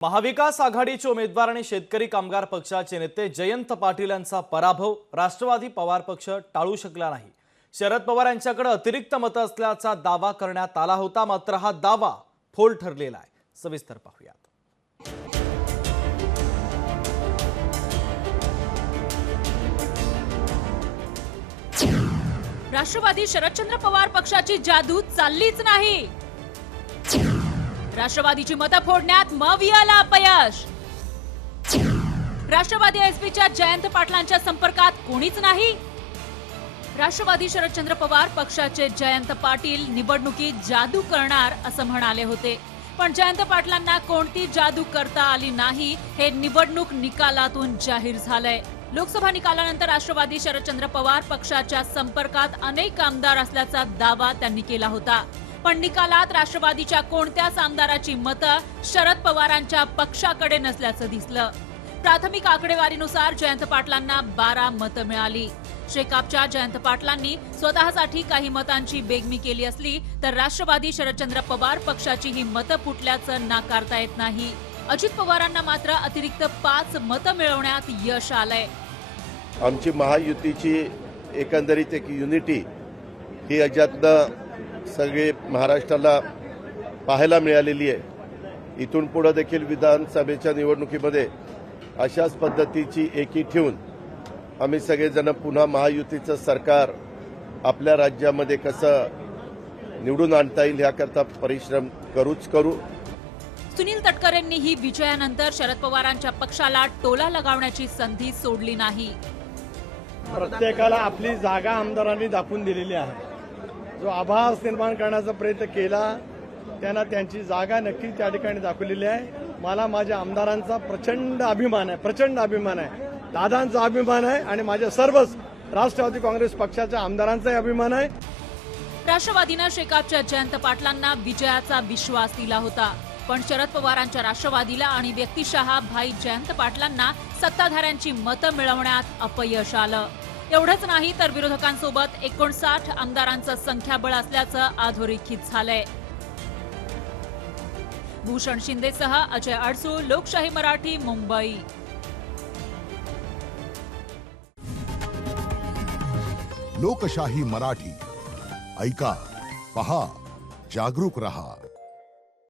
महाविकास आघाडीचे उमेदवार आणि शेतकरी कामगार पक्षाचे नेते जयंत पाटील यांचा पराभव राष्ट्रवादी पवार पक्ष टाळू शकला नाही। शरद पवार यांच्याकडे अतिरिक्त मतं असल्याचा दावा करण्यात आला होता, मात्र हा दावा फोल ठरलेला आहे। सविस्तर पाहूया। राष्ट्रवादी शरदचंद्र पवार पक्षाची जादू चाललीच नाही। राष्ट्रवादीची मतं फोडण्यात मवियाला अपयश। राष्ट्रवादी एसपीच्या जयंत पाटलांच्या संपर्कात कोणीच नाही। राष्ट्रवादी शरदचंद्र पवार पक्षाचे जयंत पाटील निवडणुकीत जादू करणार असं म्हणाले होते, पण जयंत पाटलांना कोणती जादू करता आली नाही हे निवडणूक निकालातून जाहीर झालंय। लोकसभा निकालानंतर राष्ट्रवादी शरदचंद्र पवार पक्षाच्या संपर्कात अनेक आमदार असल्याचा दावा त्यांनी केला होता, पण निकालात राष्ट्रवादीच्या कोणत्याच आमदाराची मतं शरद पवारांच्या पक्षाकडे नसल्याचं दिसलं। प्राथमिक आकडेवारीनुसार जयंत पाटलांना 12 मतं मिळाली। शेकापच्या जयंत पाटलांनी स्वतःसाठी काही मतांची बेगमी केली असली तर राष्ट्रवादी शरदचंद्र पवार पक्षाची ही मतं फुटल्याचं नाकारता येत नाही। अजित पवारांना मात्र अतिरिक्त 5 मतं मिळवण्यात यश आलंय। आमची महायुतीची एकंदरीत एक युनिटी ही अजातनं सगळे महाराष्ट्राला पाहायला मिळालेली आहे। इथून पुढे देखील विधानसभेच्या निवडणुकीमध्ये अशाच पद्धतीची एकी ठेवून आम्ही सगळेजण पुन्हा महायुतीचं सरकार आपल्या राज्यामध्ये कसं निवडून आणता येईल याकरता परिश्रम करू। सुनील तटकरेंनीही विजयानंतर शरद पवारांच्या पक्षाला टोला लगावण्याची संधी सोडली नाही। प्रत्येकाला आपली जागा आमदारांनी दाखवून दिलेली आहे। जो आभास निर्माण करण्याचा प्रयत्न केला त्यांना त्यांची जागा नक्की त्या ठिकाणी दाखवलेली आहे। मला माझ्या आमदारांचा प्रचंड अभिमान आहे, दादांचा अभिमान आहे आणि माझ्या सर्वच राष्ट्रवादी काँग्रेस पक्षाच्या आमदारांचाही अभिमान आहे। राष्ट्रवादीनं शेकापच्या जयंत पाटलांना विजयाचा विश्वास दिला होता, पण शरद पवारांच्या राष्ट्रवादीला आणि व्यक्तिशः भाई जयंत पाटलांना सत्ताधाऱ्यांची मतं मिळवण्यात अपयश आलं। एवढंच नाही तर विरोधकांसोबत 59 आमदारांचं संख्याबळ असल्याचं अधोरेखित झालंय। भूषण शिंदेसह अजय अडसूळ, लोकशाही मराठी, मुंबई। लोकशाही मराठी ऐका, पहा, जागरूक रहा।